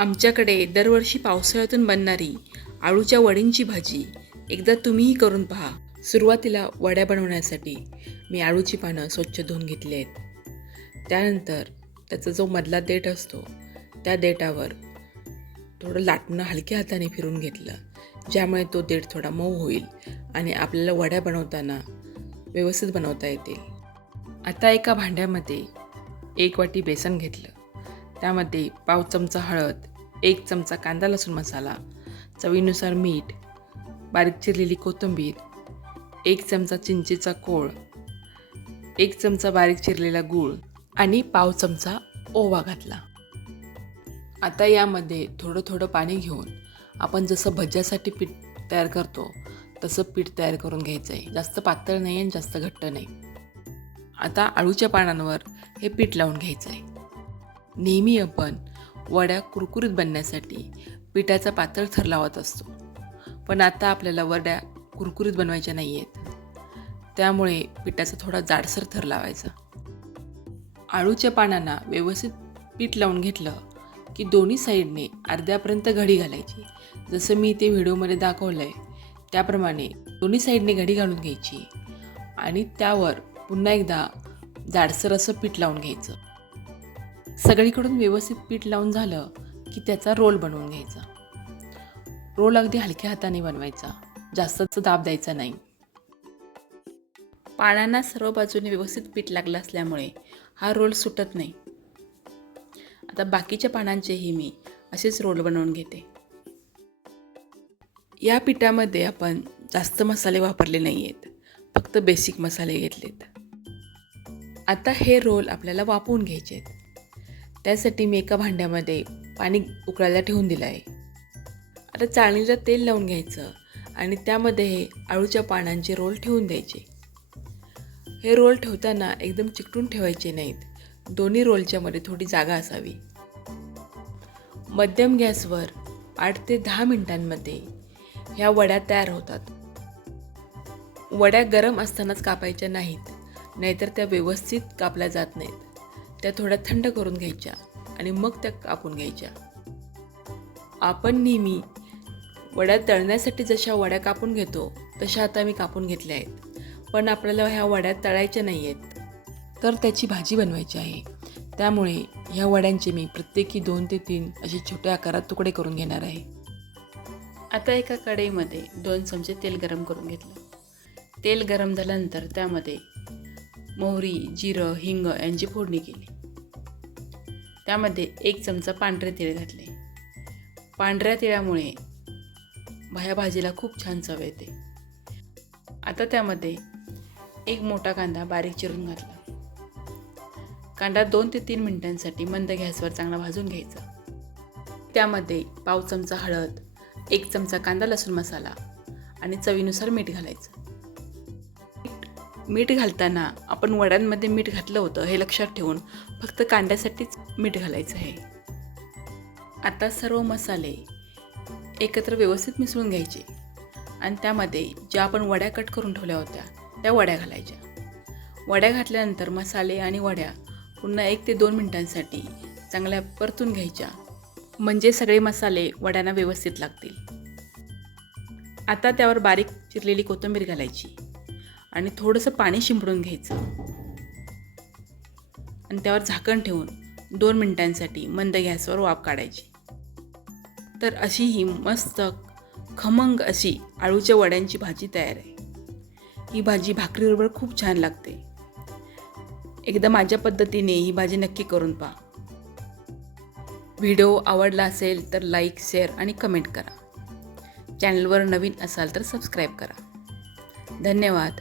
आमच्याकडे दरवर्षी पावसाळ्यातून बनणारी आळूच्या वडींची भाजी एकदा तुम्हीही करून पहा. सुरुवातीला वड्या बनवण्यासाठी मी आळूची पानं स्वच्छ धुवून घेतली आहेत. त्यानंतर त्याचा जो मधला देठ असतो त्या देठावर थोडं लाटणं हलक्या हाताने फिरून घेतलं ज्यामुळे तो देठ थोडा मऊ होईल आणि आपल्याला वड्या बनवताना व्यवस्थित बनवता येतील. आता एका भांड्यामध्ये एक वाटी बेसन घेतलं. त्यामध्ये पाव चमचा हळद एक चमचा कांदा लसूण मसाला चवीनुसार मीठ बारीक चिरलेली कोथिंबीर एक चमचा चिंचेचा कोळ एक चमचा बारीक चिरलेला गूळ आणि पाव चमचा ओवा घातला. आता यामध्ये थोडं थोडं पाणी घेऊन आपण जसं भज्यासाठी पीठ तयार करतो तसं पीठ तयार करून घ्यायचं आहे जास्त पातळ नाही आणि जास्त घट्ट नाही. आता आळूच्या पानांवर हे पीठ लावून घ्यायचं आहे नेहमी आपण वड्या कुरकुरीत बनण्यासाठी पिठाचा पातळ थर लावत असतो. पण आता आपल्याला वड्या कुरकुरीत बनवायच्या नाही आहेत त्यामुळे पिठाचा थोडा जाडसर थर लावायचा. आळूच्या पानांना व्यवस्थित पीठ लावून घेतलं की दोन्ही साईडने अर्ध्यापर्यंत घडी घालायची. जसं मी ते व्हिडिओमध्ये दाखवलं आहे त्याप्रमाणे दोन्ही साईडने घडी घालून घ्यायची आणि त्यावर पुन्हा एकदा जाडसर असं पीठ लावून घ्यायचं. सगळीकडून व्यवस्थित पीठ लावून झालं की त्याचा रोल बनवून घ्यायचा. रोल अगदी हलक्या हाताने बनवायचा. जास्तच दाब द्यायचा नाही. पानांना सर्व बाजूने व्यवस्थित पीठ लागलं असल्यामुळे हा रोल सुटत नाही. आता बाकीच्या पानांचेही मी असेच रोल बनवून घेते. या पिठामध्ये आपण जास्त मसाले वापरले नाही आहेत फक्त बेसिक मसाले घेतलेत. आता हे रोल आपल्याला वापरून घ्यायचे आहेत त्यासाठी मी एका भांड्यामध्ये पाणी उकळायला ठेवून दिलं आहे. आता चाळणीला तेल लावून घ्यायचं आणि त्यामध्ये हे आळूच्या पानांचे रोल ठेवून द्यायचे. हे रोल ठेवताना एकदम चिकटून ठेवायचे नाहीत. दोन्ही रोलच्यामध्ये थोडी जागा असावी. मध्यम गॅसवर आठ ते दहा मिनिटांमध्ये ह्या वड्या तयार होतात. वड्या गरम असतानाच कापायच्या नाहीत नाहीतर त्या व्यवस्थित कापल्या जात नाहीत. त्या थोड्या थंड करून घ्यायच्या आणि मग त्या कापून घ्यायच्या. आपण नेहमी वड्या तळण्यासाठी जशा वड्या कापून घेतो तशा आता मी कापून घेतल्या आहेत. पण आपल्याला ह्या वड्या तळायच्या नाही आहेत तर त्याची भाजी बनवायची आहे. त्यामुळे ह्या वड्यांचे मी प्रत्येकी दोन ते तीन असे छोट्या आकारात तुकडे करून घेणार आहे. आता एका कढईमध्ये दोन चमचे तेल गरम करून घेतलं. तेल गरम झाल्यानंतर त्यामध्ये मोहरी जिरं हिंग यांची फोडणी केली. त्यामध्ये एक चमचा पांढरे तिळ घातले. पांढऱ्या तिळामुळे भाया भाजीला खूप छान चव येते. आता त्यामध्ये एक मोठा कांदा बारीक चिरून घातला. कांदा दोन ते तीन मिनिटांसाठी मंद गॅसवर चांगला भाजून घ्यायचा. त्यामध्ये पाव चमचा हळद एक चमचा कांदा लसूण मसाला आणि चवीनुसार मीठ घालायचं. मीठ घालताना आपण वड्यांमध्ये मीठ घातलं होतं हे लक्षात ठेवून फक्त कांद्यासाठीच मीठ घालायचं आहे. आता सर्व मसाले एकत्र व्यवस्थित मिसळून घ्यायचे आणि त्यामध्ये ज्या आपण वड्या कट करून ठेवल्या होत्या त्या वड्या घालायच्या. वड्या घातल्यानंतर मसाले आणि वड्या पुन्हा एक ते दोन मिनटांसाठी चांगल्या परतून घ्यायच्या. म्हणजे सगळे मसाले वड्यांना व्यवस्थित लागतील. आता त्यावर बारीक चिरलेली कोथिंबीर घालायची. आणि थोडंसं पाणी शिंपडून घ्यायचं. आणि त्यावर झाकण ठेवून दोन मिनटांसाठी मंद गॅसवर वाफ काढायची. तर अशी ही मस्त खमंग अशी आळूच्या वड्यांची भाजी तयार आहे. ही भाजी भाकरीबरोबर खूप छान लागते. एकदा माझ्या पद्धतीने ही भाजी नक्की करून पहा. व्हिडिओ आवडला असेल तर लाईक शेअर आणि कमेंट करा. चॅनलवर नवीन असाल तर सबस्क्राईब करा. धन्यवाद.